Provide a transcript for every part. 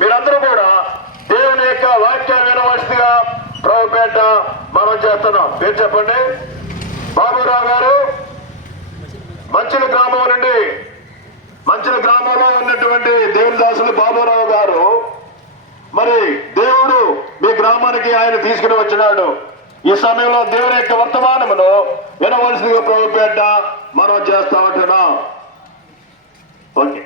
మీరందరూ కూడా దేవుని యొక్క వాక్యాలు వినవలసిందిగా ప్రభుపేట మనం చేస్తున్నాం. పేరు చెప్పండి. బాబురావు గారు మంచిల గ్రామం నుండి, మంచిల గ్రామంలో ఉన్నటువంటి దేవుని దాసులు బాబురావు గారు, మరి దేవుడు మీ గ్రామానికి ఆయన తీసుకుని వచ్చినాడు. ఈ సమయంలో దేవుని యొక్క వర్తమానమును వినవలసిందిగా ప్రభుపేట మనం చేస్తా ఉంటున్నాం. ఓకే.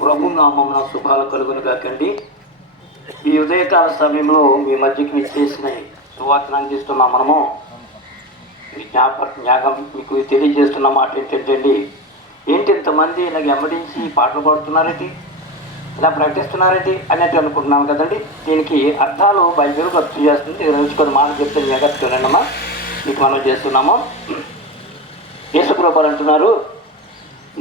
ప్రభు నామమున శుభాలు కలుగును కాకండి. ఈ ఉదయకాల సమయంలో మీ మధ్యకి విచ్చేసిన సువార్తను అందిస్తున్నా మనము జ్ఞాపకం మీకు తెలియజేస్తున్న మాట ఏంటంటే, ఏంటి ఇంతమంది ఇలా వెంబడించి పాటలు పాడుతున్నారేంటి, ఇలా ప్రకటిస్తున్నారేంటి అన్నట్టు అనుకుంటున్నాం కదండి. దీనికి అర్థాలు బైబిల్ గుర్తు చేస్తుంది. రోజు కొన్ని మాటలు చెప్తే జాగ్రత్తగానమ్మా మీకు మనం చేస్తున్నాము. యేసుప్రభువు అంటున్నారు,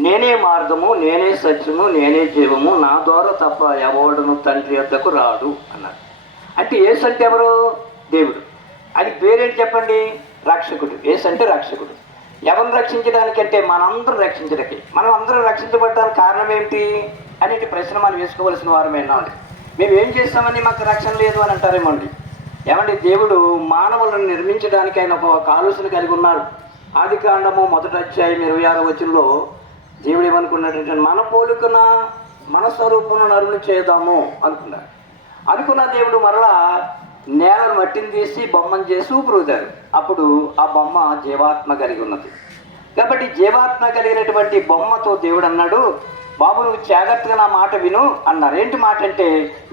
నేనే మార్గము, నేనే సత్యము, నేనే జీవము, నా ద్వారా తప్ప ఎవడును తండ్రి వద్దకు రాడు అన్నారు. అంటే యేసు అంటే ఎవరు? దేవుడు. అది పేరేంటి చెప్పండి? రక్షకుడు. యేసు అంటే రక్షకుడు. ఎవరిని రక్షించడానికంటే మనందరం రక్షించడానికి. మనం అందరం రక్షించబడడానికి కారణం ఏమిటి అనేటి ప్రశ్న మనం వేసుకోవలసిన వారమేనాండి. మేము ఏం చేస్తామని మాకు రక్షణ లేదు అని అంటారేమోండి. ఏమండి, దేవుడు మానవులను నిర్మించడానికి ఆయన ఒక ఆలోచన కలిగి ఉన్నారు. ఆది కాండము 1వ అధ్యాయం 26వ వచనంలో దేవుడు ఏమనుకున్నాడంటే, మన పోలికన మన స్వరూపం నరుని చేద్దాము అనుకున్నాడు. అనుకున్న దేవుడు మరలా నేలను మట్టిని తీసి బొమ్మను చేసి ఊపిరుతారు. అప్పుడు ఆ బొమ్మ జీవాత్మ కలిగి ఉన్నది. కాబట్టి జీవాత్మ కలిగినటువంటి బొమ్మతో దేవుడు అన్నాడు, బాబు నువ్వు జాగ్రత్తగా నా మాట విను అన్నారు. ఏంటి మాట అంటే,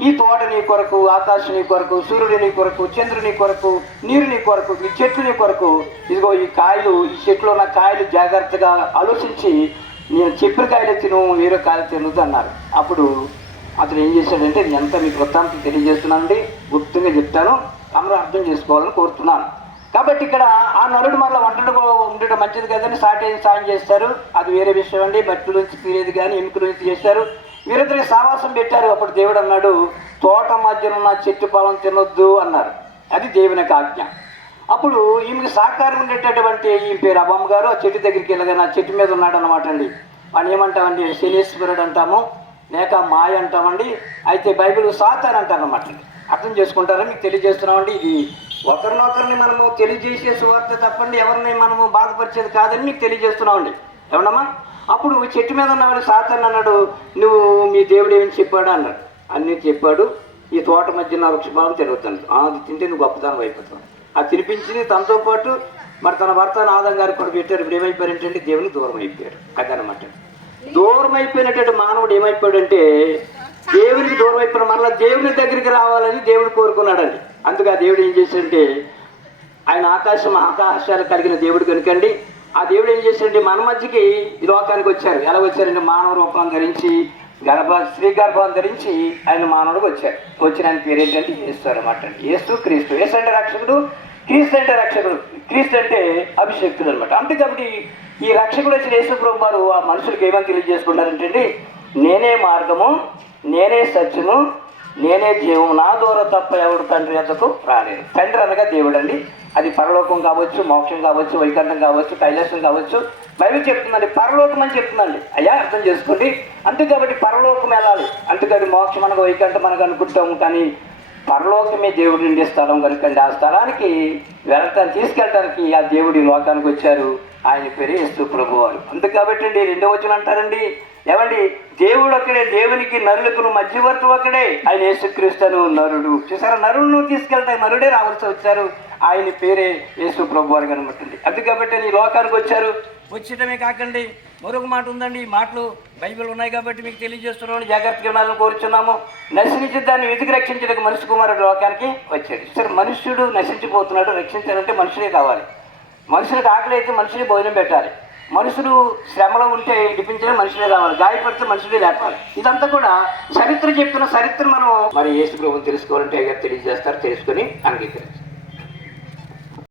ఈ తోట నీ కొరకు, ఆకాశం నీ కొరకు, సూర్యుడు నీ కొరకు, చంద్రుని కొరకు, నీరు నీ కొరకు, ఈ చెట్లు నీ కొరకు, ఇదిగో ఈ కాయలు, ఈ చెట్లు ఉన్న కాయలు జాగ్రత్తగా ఆలోచించి నేను చెప్పిన కాయలు తిను, వేరే కాయలు తినదు అన్నారు. అప్పుడు అతను ఏం చేశాడంటే, ఎంత మీకు వృత్తాంతం తెలియజేస్తున్నానండి, గుర్తుగా చెప్తాను, అందరూ అర్థం చేసుకోవాలని కోరుతున్నాను. కాబట్టి ఇక్కడ ఆ నరుడు మళ్ళీ ఉండటం మంచిది కదని సాయం చేస్తారు. అది వేరే విషయం అండి. బట్టల నుంచి తీరేది కానీ ఎముకల నుంచి చేశారు. వీరిద్దరికి సావాసం పెట్టారు. అప్పుడు దేవుడు అన్నాడు, తోట మధ్యన ఉన్న చెట్టు పొలం తినొద్దు అన్నారు. అది దేవుని ఆజ్ఞ. అప్పుడు ఈమెకి సహకారం ఉండేటటువంటి ఈ పేరు అమ్మమ్మ గారు ఆ చెట్టు దగ్గరికి వెళ్ళగానే ఆ చెట్టు మీద ఉన్నాడు అనమాట అండి. వాడిని ఏమంటామండి? శనీశ్వరుడు అంటాము, లేక మాయ అంటామండి. అయితే బైబిల్ సాతాన్ అంటారు అనమాట. అర్థం చేసుకుంటారని మీకు తెలియజేస్తున్నామండి. ఇది ఒకరినొకరిని మనము తెలియజేసే సువార్త తప్పండి, ఎవరిని మనము బాధపరిచేది కాదని మీకు తెలియజేస్తున్నామండి. ఏమన్నమ్మా? అప్పుడు చెట్టు మీద ఉన్నవాడు సాతాన్ అన్నాడు, నువ్వు మీ దేవుడు ఏమని చెప్పాడు అన్నాడు. అన్నీ చెప్పాడు. ఈ తోట మధ్య వృక్షఫలం తిరుగుతాను, అది తింటే నువ్వు గొప్పతనం అయిపోతావు. అది తినిపించింది. తనతో పాటు మరి తన భర్త ఆదం గారికి కూడా పెట్టారు. ఇప్పుడు ఏమైపోయారు ఏంటంటే దేవునికి దూరం అయిపోయారు. అదనమాట. దూరం అయిపోయినటువంటి మానవుడు ఏమైపోయాడంటే దేవునికి దూరం అయిపోయిన మరలా దేవుని దగ్గరికి రావాలని దేవుడు కోరుకున్నాడండి. అందుకే దేవుడు ఏం చేశాడంటే, ఆయన ఆకాశాలు కలిగిన దేవుడు కనుకండి, ఆ దేవుడు ఏం చేశాడంటే మన మధ్యకి ఈ లోకానికి వచ్చారు. ఎలా వచ్చారంటే మానవ రూపం ధరించి స్త్రీ గర్భం ధరించి ఆయన మానవుడికి వచ్చారు. వచ్చిన ఆయన పేరు ఏంటంటే యేసు అనమాట. యేసు క్రీస్తు. యేసు అంటే రక్షకుడు, క్రీస్తు అంటే రక్షకుడు, క్రీస్తు అంటే అభిషేక్తుడు అనమాట. అంతే. కాబట్టి ఈ రక్షకుడు వచ్చిన యేసు ప్రభు వారు ఆ మనుషులకు ఏమని తెలియజేసుకుంటారంటే, నేనే మార్గము, నేనే సత్యము, నేనే జీవము, నా ద్వారా తప్ప ఎవడు తండ్రి వద్దకు రాలేరు. తండ్రి అనగా దేవుడు అండి. అది పరలోకం కావచ్చు, మోక్షం కావచ్చు, వైకుంఠం కావచ్చు, కైలాసం కావచ్చు. బైబిల్ చెప్తుందండి, పరలోకం అని చెప్తుందండి. అయ్యా అర్థం చేసుకోండి. అంతే. కాబట్టి పరలోకం వెళ్ళాలి. అంతేకాదు మోక్షం అనగా వైకుంఠం మనకు అనుకుంటాము, కానీ పరలోకమే దేవుడి నుండి స్థలం కనుకండి. ఆ స్థలానికి తీసుకెళ్ళటానికి ఆ దేవుడి లోకానికి వచ్చారు. ఆయన పేరు యేసు ప్రభు వారు. అంతే కాబట్టి అండి 2వ వచనం అంటారండి, ఏమండి, దేవుడు ఒక్కడే, దేవునికి నరులకు మధ్యవర్తి ఒక్కడే, ఆయన యేసుక్రీస్తు నరుడు. చూసారా, నరుడును తీసుకెళ్తాయి, నరుడే రావాల్సి వచ్చారు. ఆయన పేరే యేసు ప్రభు వారు కనబట్టండి. అంతే కాబట్టి ఈ లోకానికి వచ్చారు. వచ్చేటమే కాకండి మరొక మాట ఉందండి. ఈ మాటలు బైబిల్ ఉన్నాయి కాబట్టి మీకు తెలియజేస్తున్నామని జాగ్రత్తగా ఉండాలని కోరుచున్నాము. నశించి దాన్ని వెతికి రక్షించడానికి మనిషి కుమారుడు లోకానికి వచ్చాడు. సరే, మనుష్యుడు నశించిపోతున్నాడు, రక్షించాలంటే మనుషులే కావాలి. మనుషులకు ఆకలి అయితే మనుషులే భోజనం పెట్టాలి. మనుషులు శ్రమలో ఉంటే ఇడిపించడం మనుషులే కావాలి, గాయపడితే మనుషులే లేపాలి. ఇదంతా కూడా చరిత్ర చెప్తున్న చరిత్ర. మనం మరి యేసు ప్రభువుని తెలుసుకోవాలంటే తెలియజేస్తారు, తెలుసుకొని అంగీకరించారు.